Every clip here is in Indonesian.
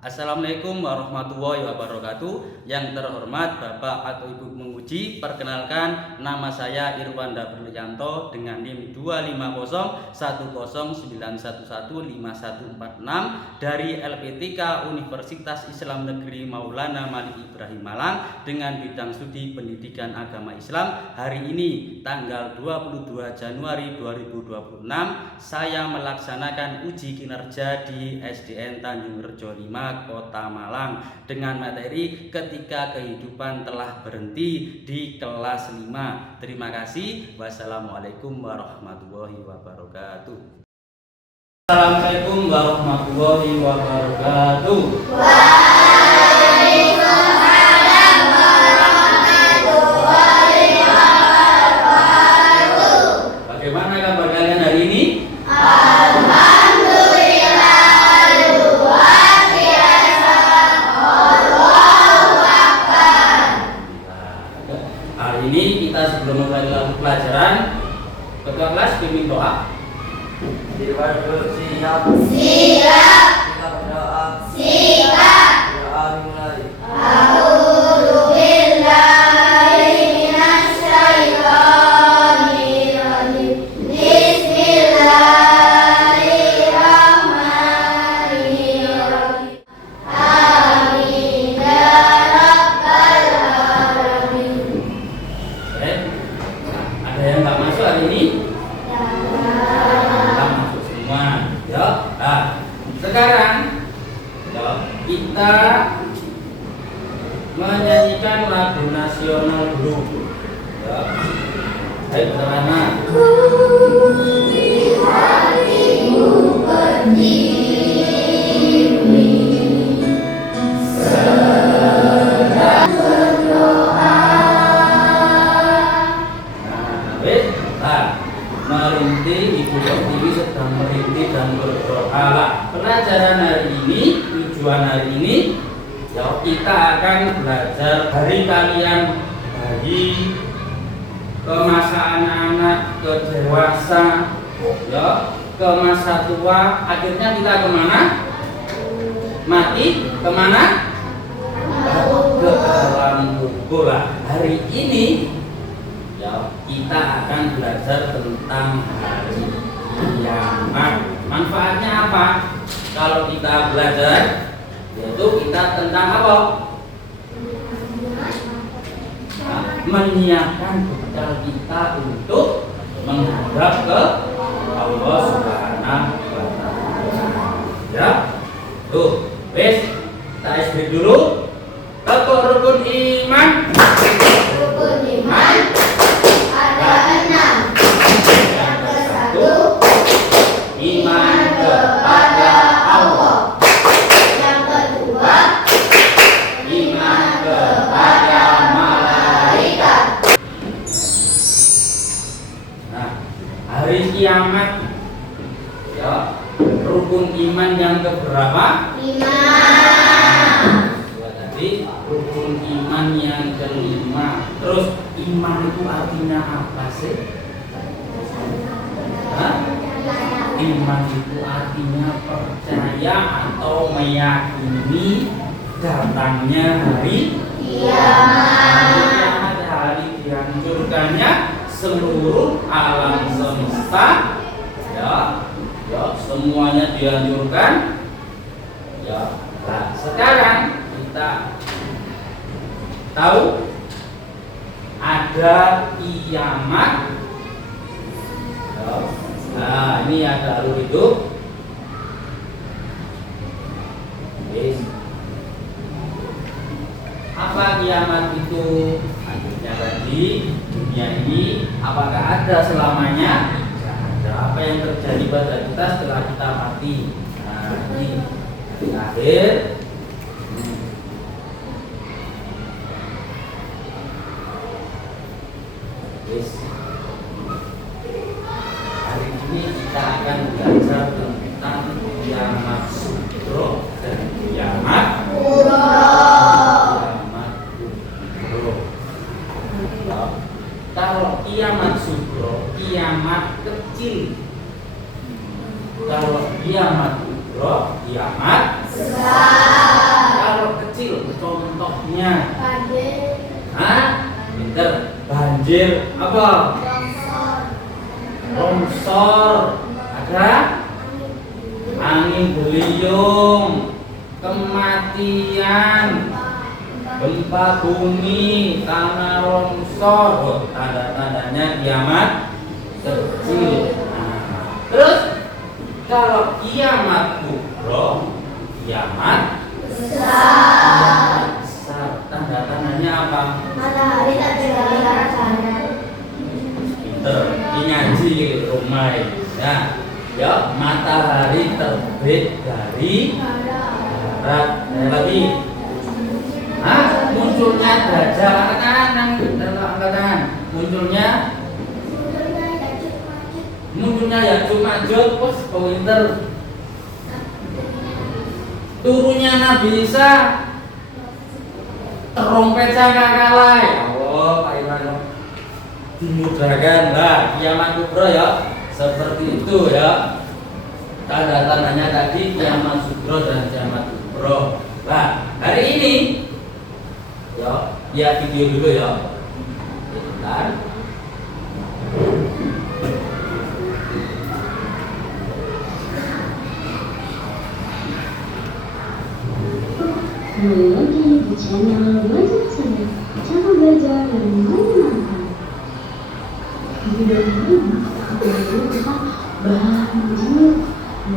Assalamualaikum warahmatullahi wabarakatuh. Yang terhormat Bapak atau Ibu Penguji, perkenalkan nama saya Irwanda Berlianto dengan NIM 2501091115146 dari LPTK Universitas Islam Negeri Maulana Malik Ibrahim Malang dengan bidang studi Pendidikan Agama Islam. Hari ini tanggal 22 Januari 2026 saya melaksanakan uji kinerja di SDN Tanjung Rejo 5 Kota Malang dengan materi ketika kehidupan telah berhenti di kelas 5. Terima kasih. Wassalamualaikum warahmatullahi wabarakatuh. Assalamualaikum warahmatullahi wabarakatuh. Waalaikumsalam warahmatullahi wabarakatuh. Bagaimana kabar kalian hari ini? Hari ini kita sebelum memulai pelajaran, ketua kelas pimpin doa. Siap. Siap. Kita berdoa. Siap. Doa dimulai. A'udzu billahi minasy syaithanir rajim. Bismillahirrahmanirrahim. Amin ya rabbal alamin. Oke. Ada yang nggak masuk hari ini? Kita masuk semua. Ya. Nah, sekarang ya, kita menyanyikan lagu nasional dulu. Ya. Ayo bersama. Di hatimu berdiri, sedang berdoa. Nah, wes. Nah, merintih Ibu Pertiwi sedang merintih dan berdoa. Lah, pelajaran hari ini, tujuan hari ini, ya kita akan belajar dari kalian bayi ke masa anak-anak, ke dewasa, ya, ke masa tua. Akhirnya kita kemana? Mati kemana? Ke alam kubur. Lah, hari ini ya, kita akan belajar tentang hari kiamat. Manfaatnya apa? Kalau kita belajar, yaitu kita tentang apa? Nah, menyiapkan bekal kita untuk menghadap ke Allah Subhanahu wa Ta'ala. Ya, tuh, wes, kita SD dulu. Ketua rukun iman. Rukun iman ada 6. Yang ke-1, Iman kepada Allah. yang kedua, Iman kepada malaikat. Nah, hari kiamat, ya, rukun iman yang keberapa? 5. Ya, tadi rukun iman yang kelima. Terus iman itu artinya apa sih? Hah? Iman itu artinya percaya atau meyakini datangnya hari Kiamat. hari dihancurkannya seluruh alam semesta, ya, ya, semuanya dihancurkan. Ya, nah, sekarang kita tahu ada kiamat. Ya. Nah, ini ada alur hidup. Yes. Apa kiamat itu? Akhirnya tadi dunia ini apakah ada selamanya? Tidak ada. Apa yang terjadi pada kita setelah kita mati? Nah, ini hari akhir. Yes. Hari ini kita akan belajar tentang kiamat sugro dan kiamat kubro. Kalau kiamat sugro, kiamat kecil. Kalau kiamat kubro, kiamat besar. banjir apa? Longsor. Ada angin beliung, kematian, gempa bumi, tanah longsor. Oh, tanda-tandanya kiamat kecil. Nah, terus kalau kiamat kubro, kiamat besar. Tanda-tandanya apa? Matahari tak terbalik ke arah kanan. Pinter, ini ngaji rumah ya. Ya, matahari terbit dari barat. Lagi. Munculnya dajjal kanan, kanan. Munculnya Ya'juj Ma'juj, bos, pinter. Turunnya Nabi Isa, trompet sangkakala. Allah, Pak Iman dimudahkan lah kiamat kubro ya, seperti itu ya. Tanda-tandanya tadi kiamat kubro dan kiamat kubro. Nah, hari ini ya, lihat video dulu ya. Bentar. Kembali lagi di channel Belajar Saya, cara belajar yang menyenangkan. Di video ini akan tentang banjir.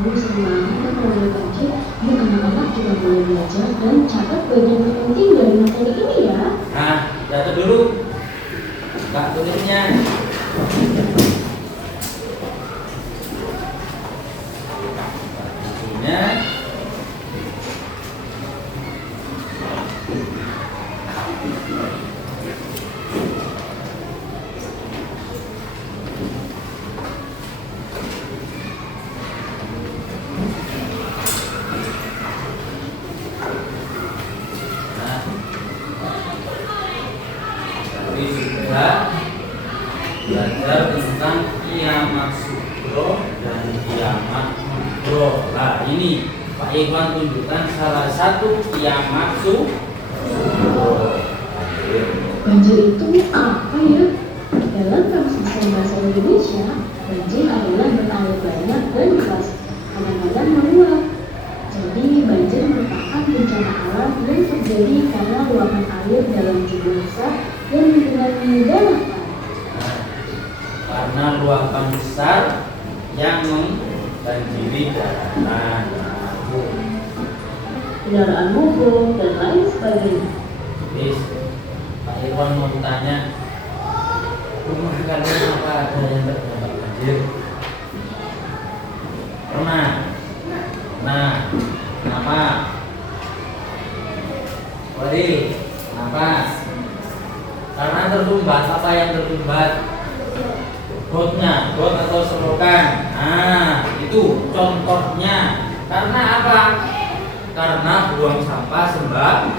Selama kita mulai banjir, yuk anak-anak kita mulai belajar dan catat bagian penting dari materi ini ya. Nah, catat dulu Kak tulisnya. Belajar tentang kiamat sugro dan kiamat kubro. Nah, ini Pak Iwan tunjukkan salah satu kiamat sugro. Banjir itu apa ya? Dalam bahasa Indonesia, banjir adalah berair banyak dan deras, kadang-kadang meluap. Jadi banjir merupakan bencana alam yang terjadi karena luapan air dalam jumlah besar yang menggenangi daratan. Karena luapan besar yang membanjiri daratan, kendaraan mogok dan lain sebagainya. Bis, Pak Irwan mau tanya, rumah kalian apa ada yang terdampak banjir? Pernah? Nah, kenapa? Wadi, kenapa? Karena tersumbat. Apa yang tersumbat? Got atau selokan. Nah, itu contohnya. Karena apa? Karena buang sampah sembarangan.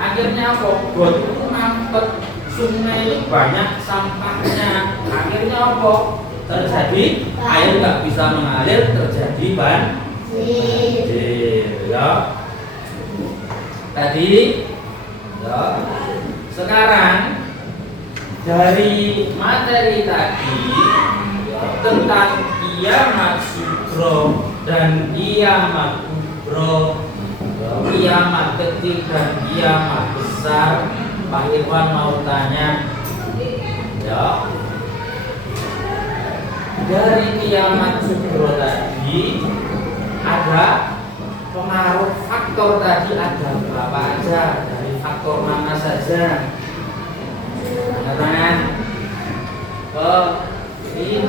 Akhirnya apa? Got itu mampet, sungai banyak sampahnya. Akhirnya apa? Terjadi air nggak bisa mengalir, terjadi banjir. Ya. Tadi, ya. Sekarang dari materi tadi tentang kiamat sugro dan kiamat kubro, kiamat kecil dan kiamat besar, Pak Irwan mau tanya, ya, dari kiamat sugro tadi ada pengaruh faktor tadi ada berapa aja, dari faktor mana saja? Tangan. Ini.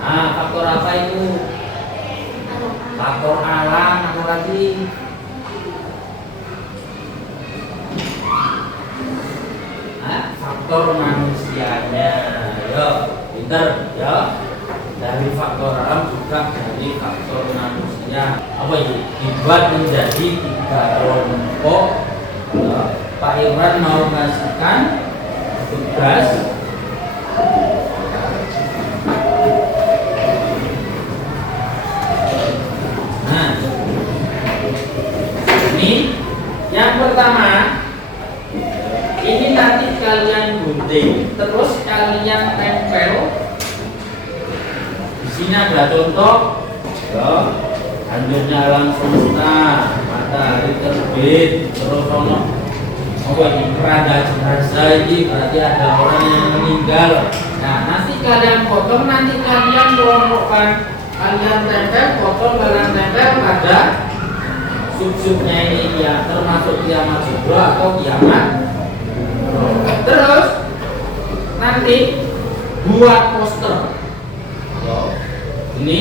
Faktor apa itu? Faktor alam atau lagi? Faktor manusianya. Yo, pinter, ya. Dari faktor alam juga dari faktor manusia. Apa itu? Dibuat menjadi 3 kelompok. Pak Irwan mau ngasihkan tugas ini yang pertama Ini nanti kalian gunting, terus kalian tempel. Di sini ada contoh. Ya, hancurnya alam semesta, matahari terbit, terus apa ini keranda jenazah ini berarti ada orang yang meninggal. Nah, nanti kalian potong, nanti kalian kelompokkan, kalian tempel, potong, kalian tempel pada sub-subnya ini ya, termasuk kiamat subuh atau kiamat. Terus nanti buat poster. Ini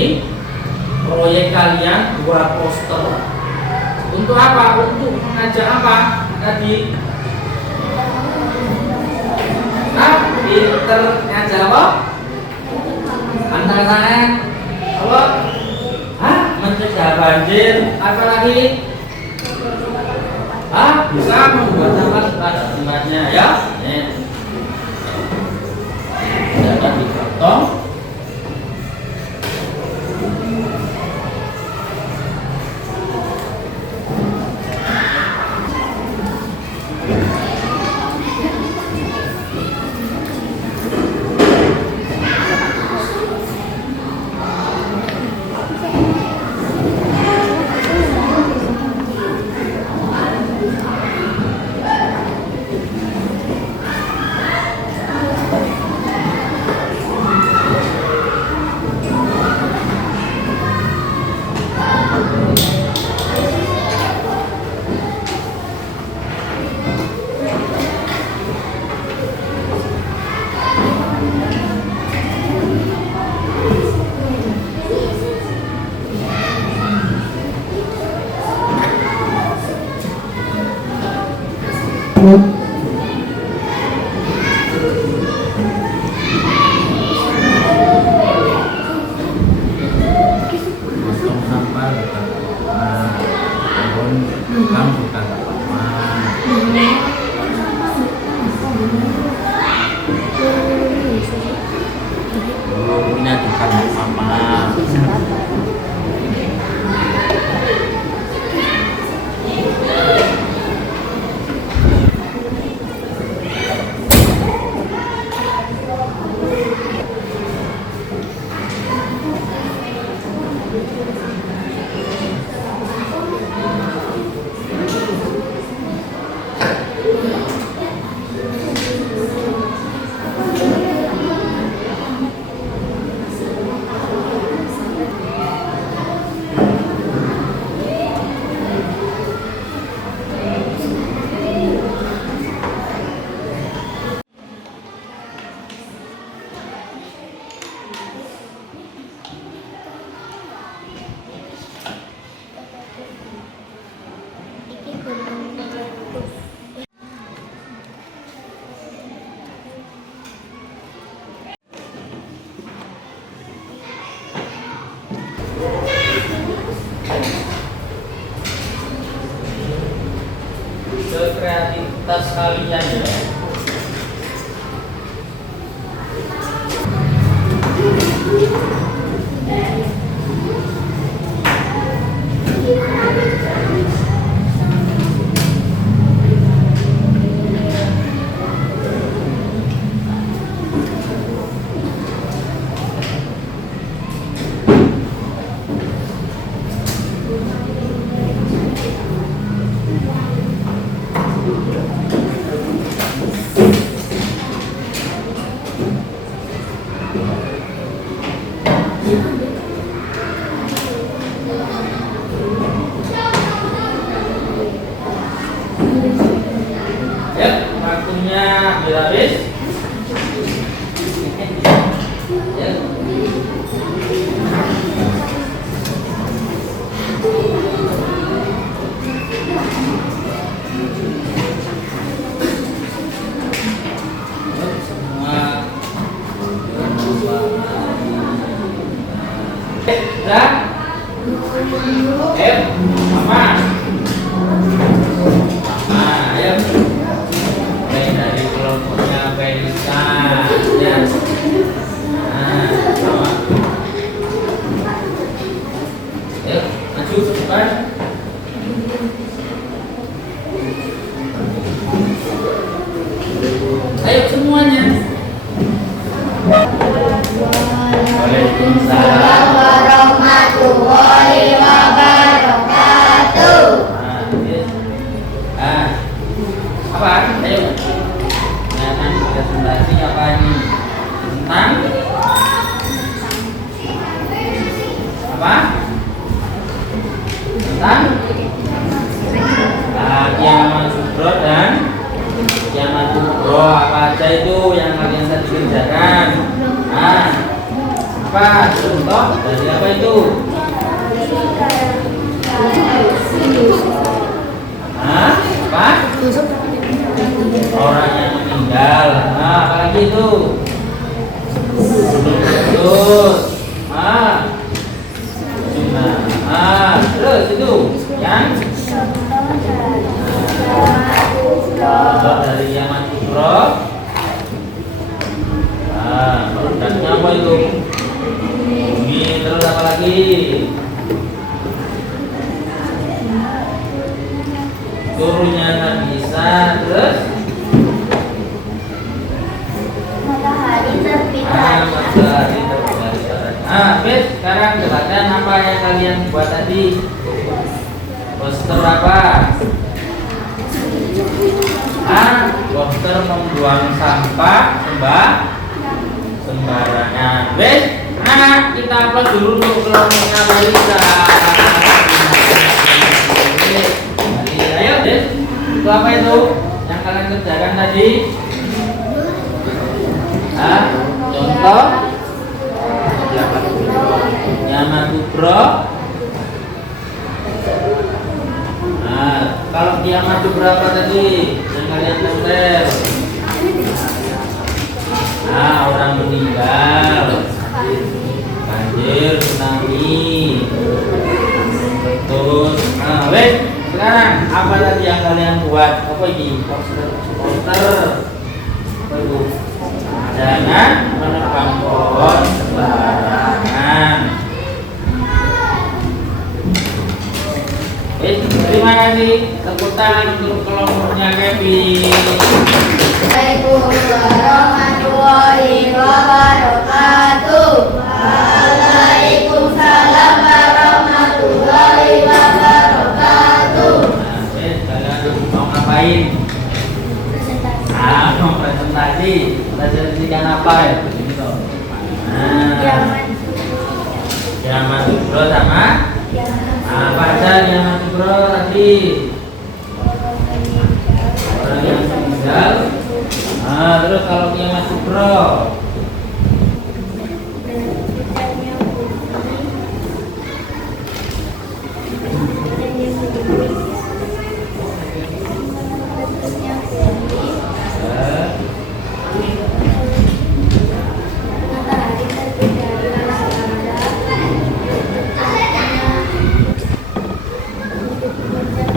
proyek kalian buat poster. Untuk apa? Untuk mengajak apa? Tadi pinternya jawab antara lain apa? Mencegah banjir, apa lagi? Bisa membuat sampah pada tempatnya ya. Dapat dipotong. Kreativitas kalian ya. Habis. Apa? Ayo. Mulai dari kelompoknya Felisa, ya. Sama. Ayo, maju cepat. Waalaikumsalam warahmatullahi wabarakatuh. Apa? Ayo. Nyaman presentasi apa ini? Tentang apa? Tentang kiamat kubro dan kiamat kubro. Apa aja itu yang kalian tadi kerjakan? Apa? Contoh dari apa itu? Apa? Orang yang meninggal. Apalagi itu? Terus. Terus itu yang dari kiamat kubro. Produknya apa itu? Bumi. Terus apa lagi? Turunnya Nabi Isa. Terus Matahari terbit. matahari terbit dari barat. Sekarang jelaskan apa yang kalian buat tadi. Poster apa? Poster membuang sampah sembarangan. Kita upload dulu untuk kelompoknya Balisa. Ayo, itu apa itu yang kalian kerjakan tadi? Contoh kiamat kubro. Kalau kiamat kubro apa tadi yang kalian tempel? Orang meninggal, banjir, tsunami. Betul. Sekarang apa tadi yang kalian buat? Apa ini? Poster. Apa itu? Jangan menebang pohon sembarangan. Terima kasih. Tepuk tangan untuk kelompoknya Kevin. Waalaikumsalam warahmatullahi wabarakatuh. Waalaikumsalam warahmatullahi wabarakatuh. Kalian mau ngapain? Mau presentasi. Presentasikan apa ya? Kiamat kubro sama apa aja kiamat kubro tadi? Orang yang meninggal. Terus kalau kiamat kubro Matahari terbit dari barat.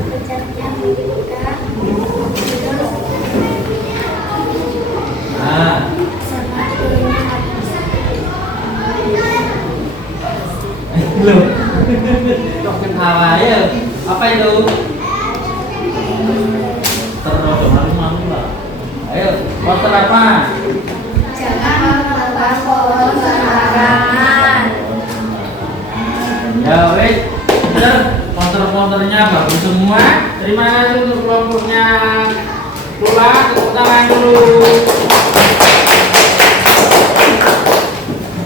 Puncaknya Amerika. Sama turunnya Nabi Isa. Loh, kok ketawa ya? Apa itu? Terus malu-malu lah. Ayo, poster apa? Jangan menebang pohon sembarangan. Ya wes, bener. Poster-posternya bagus semua. Terima kasih untuk kelompoknya Lula. Tepuk tangan dulu.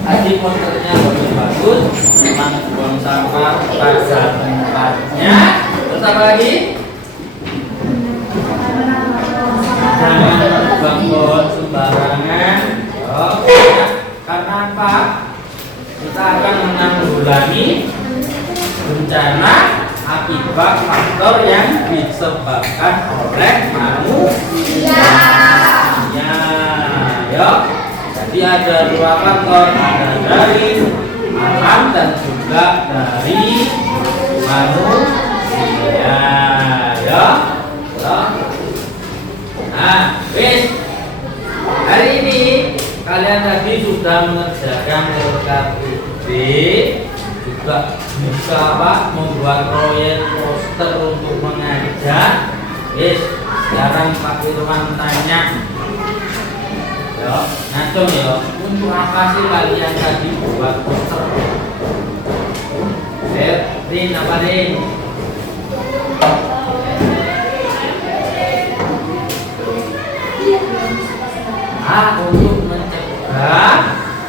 Tadi posternya bagus. Memang buang sampah pada tempatnya. Terus apa lagi? Jangan menebang pohon sembarangan. Karena apa? Kita akan menanggulangi bencana akibat faktor yang disebabkan oleh manusia. Ya, jadi ada dua faktor, ada dari alam dan juga dari manusia. Ya. Hari ini kalian tadi sudah mengerjakan LKPD, juga bisa membuat proyek poster untuk mengajar. Sekarang Pak Firman tanya, Ya, ngacung ya. Untuk apa sih kalian tadi buat poster? Rin, apa Rin? Untuk mencegah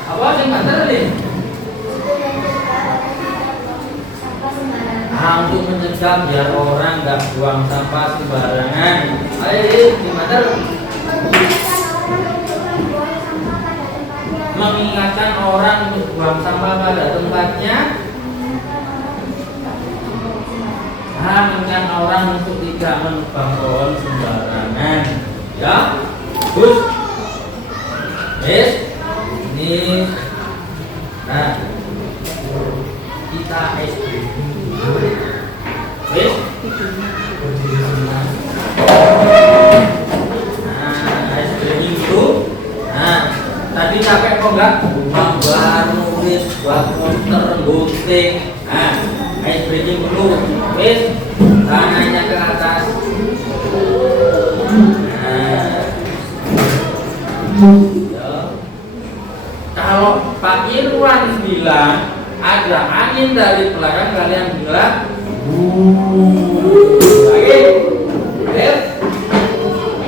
apa sih bener Rin? Untuk mencegah biar orang nggak buang sampah sembarangan. Ayo Rin, gimana? Mengingatkan orang untuk buang sampah pada tempatnya. Mengingatkan orang untuk tidak menebang pohon sembarangan. Ya, Gus. Ini. Nah, kita SD. Tadi capek kok enggak? Gambar, nulis, buat poster, gunting. Ice breaking dulu. Tangannya ke atas. Kalau Pak Irwan bilang ada angin dari belakang, kalian bilang lagi.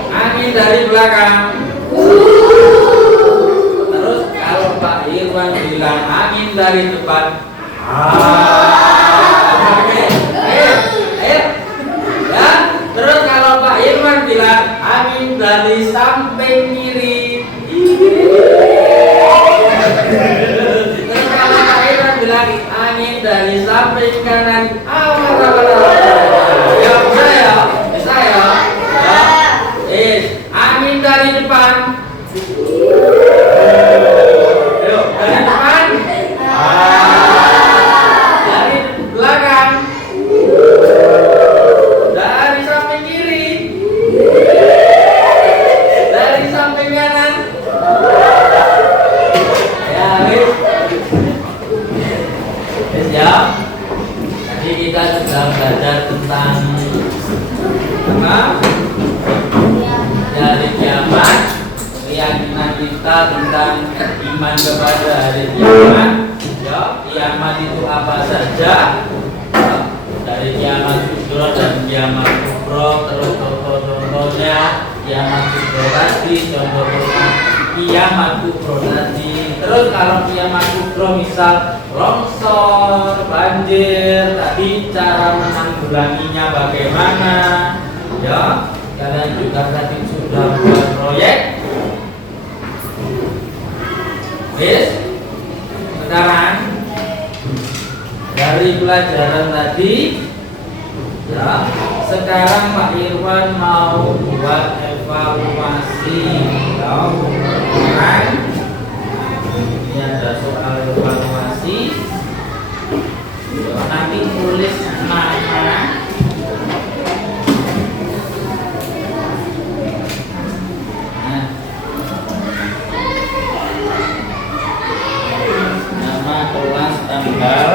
Angin dari belakang. Terus kalau Pak Irwan bilang angin dari depan, ya. Terus kalau Pak Irwan bilang angin dari samping kiri. Terus kalau Pak Irwan bilang angin dari samping kanan. Ya bisa ya, bisa ya. Angin dari depan. Ayo, dari depan. Dari belakang. Dari samping kiri. Dari samping kanan. Ya, ya. Tadi kita sudah belajar tentang apa? Dari kiamat, keyakinan kita tentang iman kepada hari kiamat. Ya, kiamat itu apa saja? Ya, dari kiamat kubro dan kiamat kubro, terus contoh-contohnya kiamat kubro tadi, contoh kiamat kubro tadi. Terus kalau kiamat kubro misal longsor, banjir, tadi cara menanggulanginya bagaimana? Ya, kalian juga tadi sudah buat proyek. Sekarang dari pelajaran tadi, ya, sekarang Pak Irwan mau buat evaluasi. Ya, sekarang ini ada soal evaluasi. Nanti tulis nama. Kelas tanggal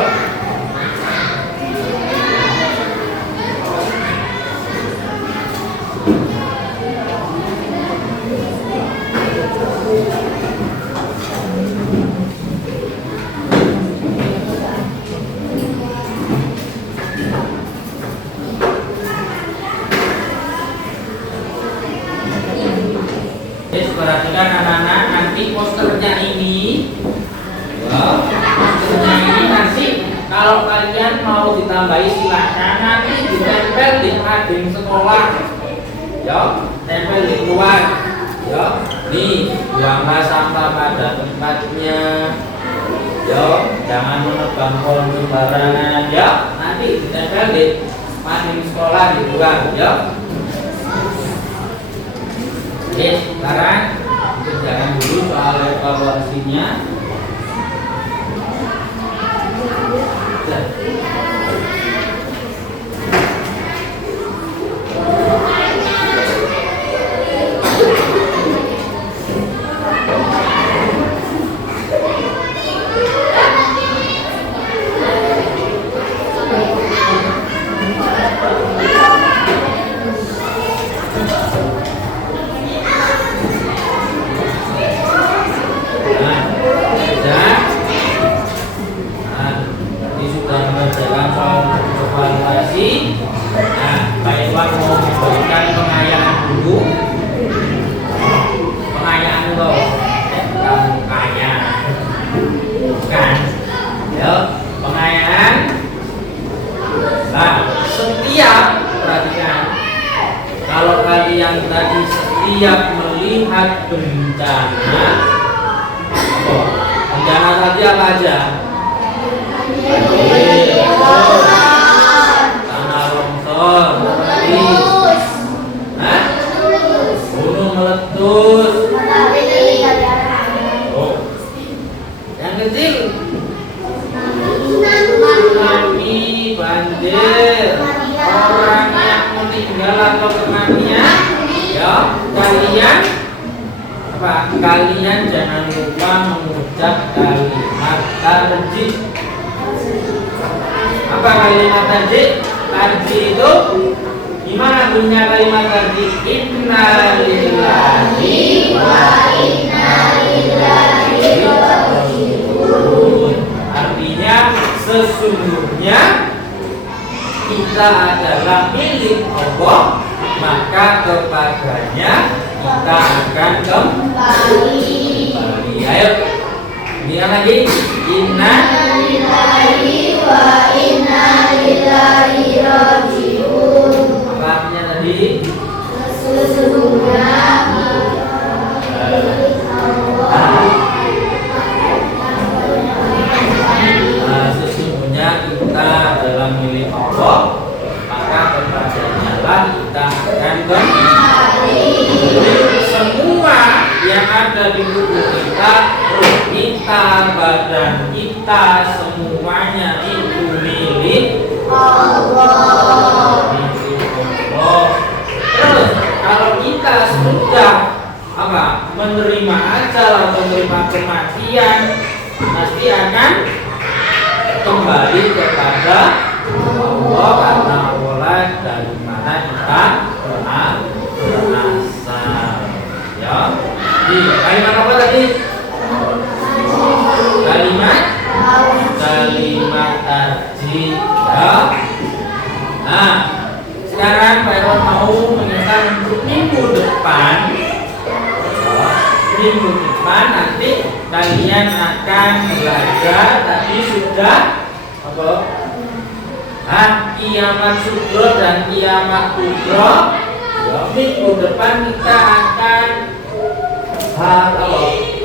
perhatikan anak-anak, nanti posternya ini. Wow. Nanti kalau kalian mau ditambahi silakan, nanti ditempel di mading sekolah. Ya, tempel di luar. Ya, nih buanglah sampah pada tempatnya. Ya, jangan menebang pohon sembarangan. Ya, nanti ditempel di mading sekolah di luar. Ya. Oke, sekarang kerjakan dulu soal evaluasinya. evaluasi. Nah, Pak Iwan mau memberikan pengayaan dulu. Pengayaan loh, kamu kaya, bukan? Ya, pengayaan. Nah, setiap perhatikan, kalau kalian tadi setiap melihat bencana, bencana tadi apa aja? Tanah longsor, gunung meletus. Oh, yang kecil, tsunami, banjir, orang yang meninggal atau kematian. Ya, kalian jangan lupa mengucap kalimat tarjih. Apa kalimat tarjih? Tarjih itu gimana bunyinya kalimat tarjih? Innalillahi wa inna ilaihi raji'un. Artinya sesungguhnya kita adalah milik Allah, maka kepadanya kita akan kembali. Ayo, lihat lagi. Innalillahi wa inna ilaihi raji'un. Apa artinya tadi? Sesungguhnya sesungguhnya kita adalah milik Allah, maka kepadanya lah kita akan kembali. Semua yang ada di tubuh kita, roh kita, badan kita, semuanya itu milik Allah. Terus kalau kita sudah menerima ajal atau menerima kematian, pasti akan kembali kepada Allah, karena Allah dari mana kita berasal. Ya, di kalimat apa tadi? Kalimat tarjih. Ya. Nah, sekarang Pak Irwan mau mengingatkan untuk minggu depan. Minggu depan nanti kalian akan belajar, tadi sudah apa? Kiamat Sugro dan Kiamat Kubro. Ya, minggu depan kita akan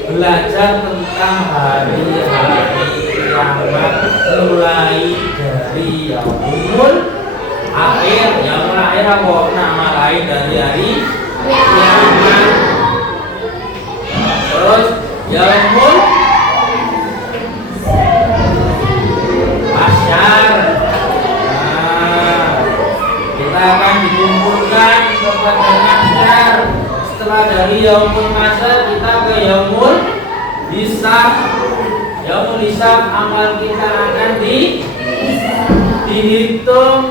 belajar tentang hari-hari kiamat, mulai dari yaumul akhir. Yaumul akhir apa nama lain dari hari kiamat? Terus yaumul hasyar. Kita akan dikumpulkan kepada hasyar. Setelah dari yaumul hasyar kita ke yaumul hisab. Yaumul hisab amal kita akan dihitung,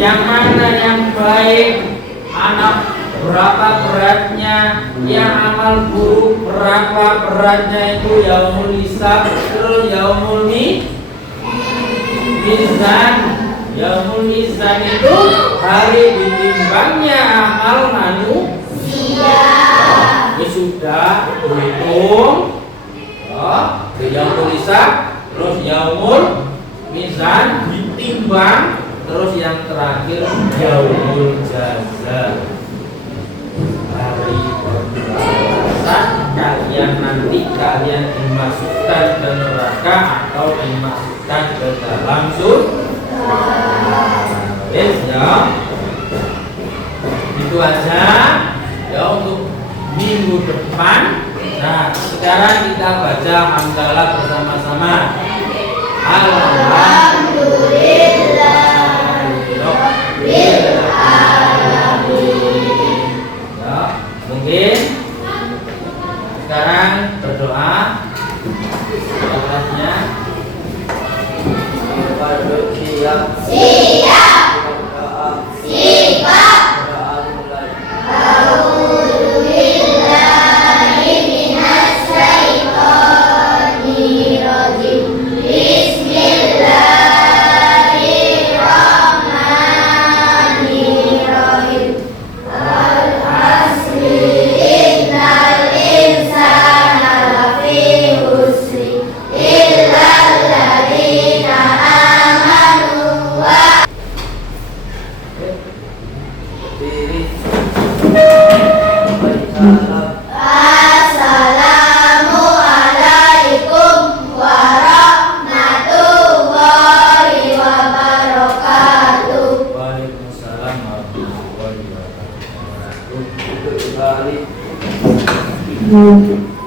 yang mana yang baik, anak berapa beratnya, yang amal buruk berapa beratnya, itu yaumul hisab. Terus yaumul mizan. Yaumul mizan itu hari ditimbangnya amal manusia. Ya sudah dihitung. Yaumul hisab, terus yaumul mizan ditimbang, terus yang terakhir yaumul jaza, hari pembalasan. Kalian dimasukkan ke neraka atau dimasukkan ke dalam surga.